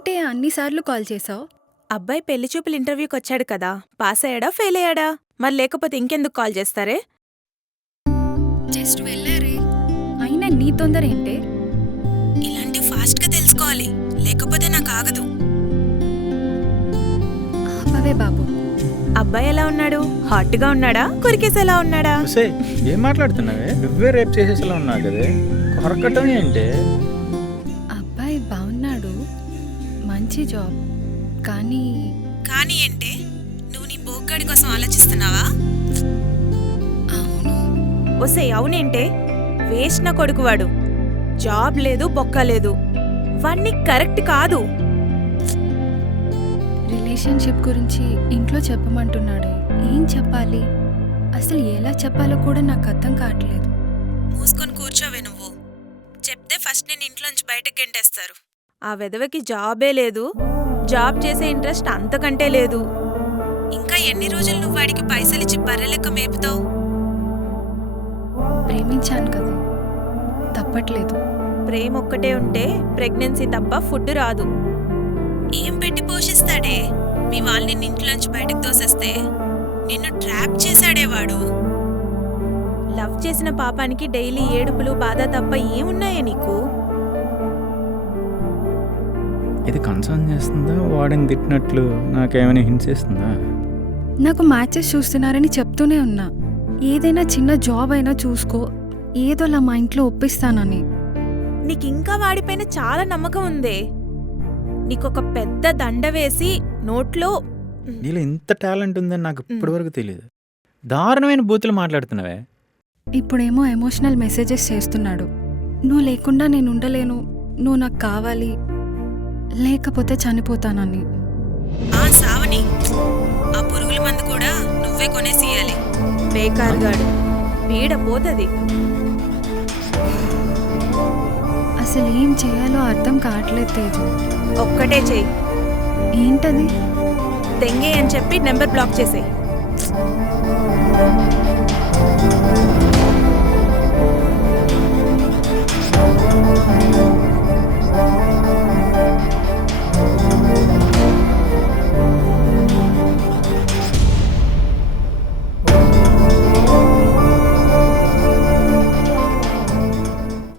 ఏంటి అన్నిసార్లు కాల్ చేసావు? అబ్బాయి పెళ్లి చూపులు ఇంటర్వ్యూకి వచ్చాడు కదా, పాస్ అయ్యాడా ఫెయిల్ అయ్యాడా? మరి లేకపోతే ఇంకెందుకు కాల్ చేస్తారే? జస్ట్ వెళ్ళారే. అయినా నీ తొందర ఏంటే? ఇలాంటి ఫాస్ట్గా తెలుసుకోవాలి, లేకపోతే నాకు ఆగదు. ఆపవే బాబు. అబ్బాయి ఎలా ఉన్నాడు? హాట్గా ఉన్నాడా, కొరికేసేలా ఉన్నాడా? ఏం మాట్లాడుతున్నావే? నువ్వే రేపు చేసేసేలా ఉన్నావు కదే, కొరకటం ఏంటే? అబ్బాయి బాగున్నాడు, మంచి జాబ్. కానీ కానీ ఏంటే? నువ్వు నీ బోగ్గాడి కోసం ఆలోచిస్తున్నావా? అవును. ఒసే అవునేంటే? వేస్ట్ నా కొడుకువాడు. జాబ్ లేదు, బొక్క లేదు. వాణ్ణి కరెక్ట్ కాదు. రిలేషన్షిప్ గురించి ఇంట్లో చెప్పమంటున్నాడే. ఏం చెప్పాలి? అసలు ఎలా చెప్పాలో కూడా నాకు అర్థం కావట్లేదు. మూసుకొని కూర్చోవే నువ్వు. చెప్తే ఫస్ట్ నేను ఇంట్లోంచి బయటకు గెంటేస్తారు. ఆ వెధవకి జాబే లేదు, జాబ్ చేసే ఇంట్రెస్ట్ అంతకంటే లేదు. ఇంకా ఎన్ని రోజులు నువ్వు వాడికి పైసలిచ్చి బర్రెలెక్క మేపుతావు? ప్రేమించాను కదా, తప్పట్లేదు. ప్రేమ ఒక్కటే ఉంటే ప్రెగ్నెన్సీ తప్ప ఫుడ్ రాదు. ఏం పెట్టి పోషిస్తాడే? మీ వాళ్ళని ఇంట్లోంచి బయటకు తోసేస్తే నిన్ను ట్రాప్ చేశాడే వాడు. లవ్ చేసిన పాపానికి డైలీ ఏడుపులు బాధ తప్ప ఏమున్నాయే నీకు? ఇది కన్సర్న్ చేస్తుందా? వాడిని తిట్టినట్లు నాకేమైనా హింట్స్ ఇస్తుందా? నాకు మ్యాచెస్ చూస్తున్నారని చెప్తూనే ఉన్నా. ఏదైనా చిన్న జాబ్ అయినా చూసుకో, ఏదోలా మా ఇంట్లో ఒప్పిస్తానని. నీకింకా వాడిపైన చాలా నమ్మకం ఉందే. నీకొక పెద్ద దండ వేసి నోట్లో నీలో ఇంత టాలెంట్ ఉందని నాకు ఇప్పటివరకు తెలియదు. దారుణమైన బూతులు మాట్లాడుతున్నావే. ఇప్పుడేమో ఎమోషనల్ మెసేజెస్ చేస్తున్నాడు. నువ్వు లేకుండా నేను ఉండలేను, నువ్వు నాకు కావాలి, లేకపోతే చనిపోతానని. ఆ సావని, ఆ పురుగుల మందు కూడా నువ్వే కొనేసియాలి. బేకార్గాడు, పీడ పోతది. అసలు ఏం చేయాలో అర్థం కావట్లేదు తేజు. ఒక్కటే చెయ్యి. ఏంటది? దెంగే అని చెప్పి నెంబర్ బ్లాక్ చేసేయ్.